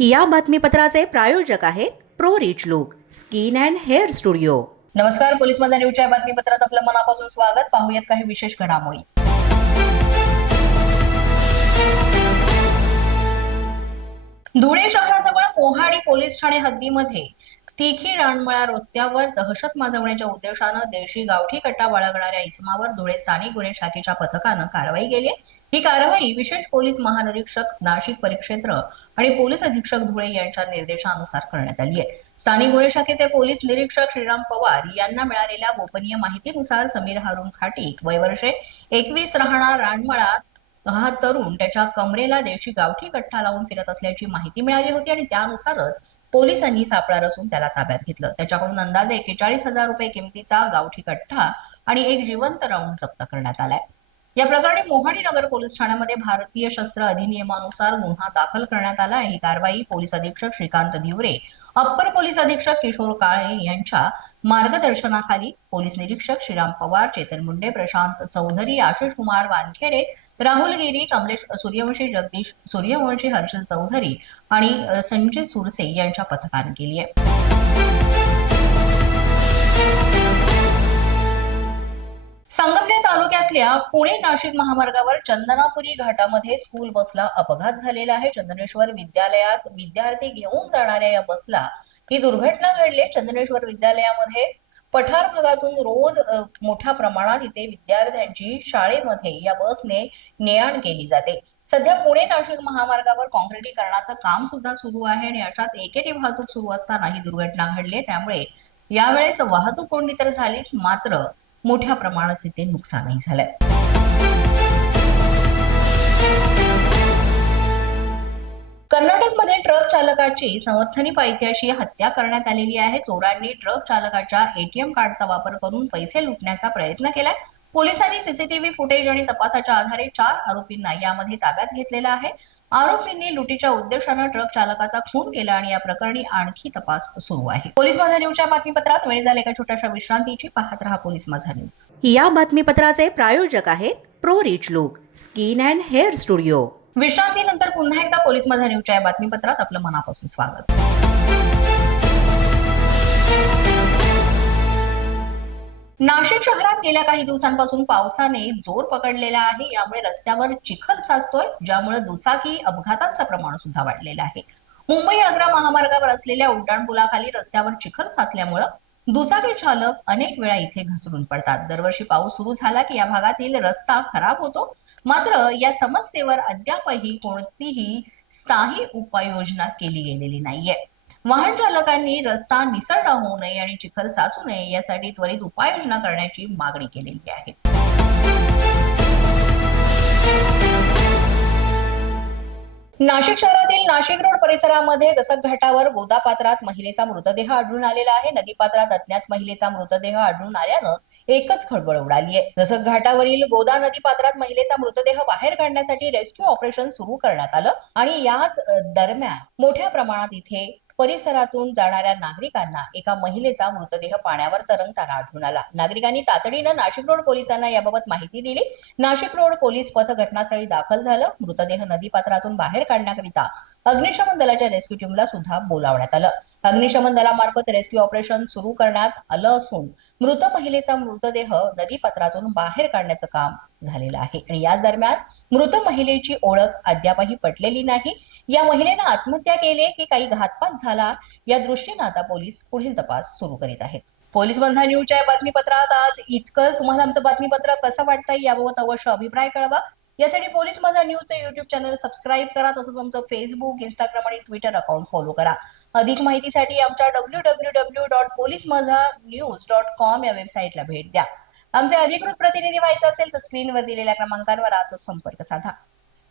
या बातमीपत्राचे प्रायोजक आहेत pro rich look skin and hair studio. नमस्कार पोलीस माझा न्यूजच्या या बातमीपत्रात आपलं मनापासून स्वागत. पाहूयात काही विशेष घडामोडी. धुळे शहराजवळ मोहाडी पोलीस ठाणे हद्दीमध्ये तिखी रानमळा रस्त्यावर दहशत माजवण्याच्या उद्देशानं देशी गावठी कट्टा बाळगणाऱ्या इसमावर धुळे स्थानिक गुन्हे शाखेच्या पथकानं कारवाई केली आहे. ही कारवाई विशेष पोलीस महानिरीक्षक नाशिक परिक्षेत्र आणि पोलीस अधीक्षक धुळे यांच्या निर्देशानुसार करण्यात आली आहे स्थानिक गुन्हे शाखेचे पोलीस निरीक्षक श्रीराम पवार यांना मिळालेल्या गोपनीय माहितीनुसार समीर हारून खाटीक वयवर्षे एकवीस राहणार रानमळा हा तरुण त्याच्या कमरेला देशी गावठी कट्टा लावून फिरत असल्याची माहिती मिळाली होती आणि त्यानुसारच पोलिसांनी सापळा रचून त्याला ताब्यात घेतलं. त्याच्याकडून अंदाजे एकेचाळीस हजार रुपये किमतीचा गावठी कट्टा आणि एक जिवंत राऊंड जप्त करण्यात आलाय. या प्रकरणी मोहाडी नगर पोलीस ठाण्यामध्ये भारतीय शस्त्र अधिनियमानुसार गुन्हा दाखल करण्यात आला आहे. ही कारवाई पोलीस अधीक्षक श्रीकांत धिवरे अप्पर पोलीस अधीक्षक किशोर काळे यांच्या मार्गदर्शनाखाली पोलीस निरीक्षक श्रीराम पवार चेतन मुंडे प्रशांत चौधरी आशिष कुमार वानखेडे राहुल गिरी कमलेश सूर्यवंशी जगदीश सूर्यवंशी हर्षल चौधरी आणि संजय सुरसे यांच्या पथकाने केली आहे. संगमनेर तालुक्यातल्या पुणे नाशिक महामार्गावर चंदनापुरी घाटामध्ये स्कूल बसला अपघात झालेला आहे. चंदनेश्वर विद्यालयात विद्यार्थी घेऊन जाणाऱ्या या बसला ही दुर्घटना घडली. चंदनेश्वर विद्यालयामध्ये पठार भागातून रोज मोठ्या प्रमाणात इथे विद्यार्थ्यांची शाळेमध्ये या बसने ने आण केली जाते. सध्या पुणे नाशिक महामार्गावर काँक्रिटीकरणाचं काम सुद्धा सुरू आहे आणि अशात एकेरी वाहतूक सुरू असताना ही दुर्घटना घडली. आहे. त्यामुळे यावेळेस वाहतूक कोंडी तर झालीच मात्र मोठ्या प्रमाणात तिथे नुकसानही झालंय. कर्नाटकमध्ये ट्रक चालकाची समर्थनी पायथ्याशी हत्या करण्यात आलेली आहे. चोरांनी ट्रक चालकाच्या एटीएम कार्डचा वापर करून पैसे लुटण्याचा प्रयत्न केलाय. पोलिसांनी सीसीटीव्ही फुटेज आणि तपासाच्या आधारे चार आरोपींना यामध्ये ताब्यात घेतलेला आहे. आरोपींनी लुटीच्या उद्देशानं ट्रक चालकाचा खून केला आणि या प्रकरणी आणखी तपास सुरू आहे. पोलीस माझा न्यूजच्या बातमीपत्रात वेळ झाल्या एका छोट्याशा विश्रांतीची पाहत रहा पोलीस माझा न्यूज. या बातमीपत्राचे प्रायोजक आहेत pro rich look skin and hair studio. विश्रांतीनंतर पुन्हा एकदा पोलीस माझा न्यूजच्या या बातमीपत्रात आपलं मनापासून स्वागत. नाशिक शहरात गेल्या काही दिवसांपासून पावसाने जोर पकडलेला आहे. यामुळे रस्त्यावर चिखल साचतोय ज्यामुळे दुचाकी अपघातांचं प्रमाण सुद्धा वाढलेलं आहे. मुंबई आग्रा महामार्गावर असलेल्या उड्डाणपुलाखाली रस्त्यावर चिखल साचल्यामुळं दुचाकी चालक अनेक वेळा इथे घसरून पडतात. दरवर्षी पाऊस सुरू झाला की या भागातील रस्ता खराब होतो. मात्र या समस्येवर अद्यापही कोणतीही स्थायी उपाययोजना केली गेलेली नाहीये. वाहन चालकांनी रस्ता निसरडा होऊ नये आणि चिखल साचू नये यासाठी त्वरित उपाययोजना करण्याची मागणी केलेली आहे. नाशिक शहरातील नाशिक रोड परिसरामध्ये दसक घाटावर गोदापात्रात महिलेचा मृतदेह आढळून आलेला आहे. नदीपात्रात अज्ञात महिलेचा मृतदेह आढळून आल्यानं एकच खळबळ उडाली आहे. दसक घाटावरील गोदा नदीपात्रात महिलेचा मृतदेह बाहेर काढण्यासाठी रेस्क्यू ऑपरेशन सुरू करण्यात आलं आणि याच दरम्यान मोठ्या प्रमाणात इथे परिसरातून जाणाऱ्या नागरिकांना एका महिलेचा मृतदेह पाण्यावर तरंगताना आढळून आला. नागरिकांनी तातडीनं नाशिक रोड पोलिसांना याबाबत माहिती दिली. नाशिक रोड पोलीस पथक घटनास्थळी दाखल झालं. मृतदेह नदीपात्रातून बाहेर काढण्याकरिता अग्निशमन दलाच्या रेस्क्यू टीमला सुद्धा बोलावण्यात आलं. अग्निशमन दलामार्फत रेस्क्यू ऑपरेशन सुरू करण्यात आलं असून मृत महिलेचा मृतदेह नदीपात्रातून बाहेर काढण्याचं काम झालेलं आहे. आणि याच दरम्यान मृत महिलेची ओळख अद्यापही पटलेली नाही. या महिलेनं आत्महत्या केली की काही घातपात झाला या दृष्टीनं आता पोलीस पुढील तपास सुरू करीत आहेत. पोलीस बंधा न्यूजच्या बातमीपत्रात आज इतकंच. तुम्हाला आमचं बातमीपत्र कसं वाटतंय याबाबत अवश्य अभिप्राय कळवा. यासाठी पोलीस माझा न्यूजचं युट्यूब चॅनल सबस्क्राईब करा तसंच आमचं फेसबुक इंस्टाग्राम आणि ट्विटर अकाउंट फॉलो करा. अधिक माहितीसाठी आमच्या W W W dot police Majha news dot com या वेबसाईटला भेट द्या. आमचे अधिकृत प्रतिनिधी व्हायचं असेल तर स्क्रीनवर दिलेल्या क्रमांकांवर आज संपर्क साधा.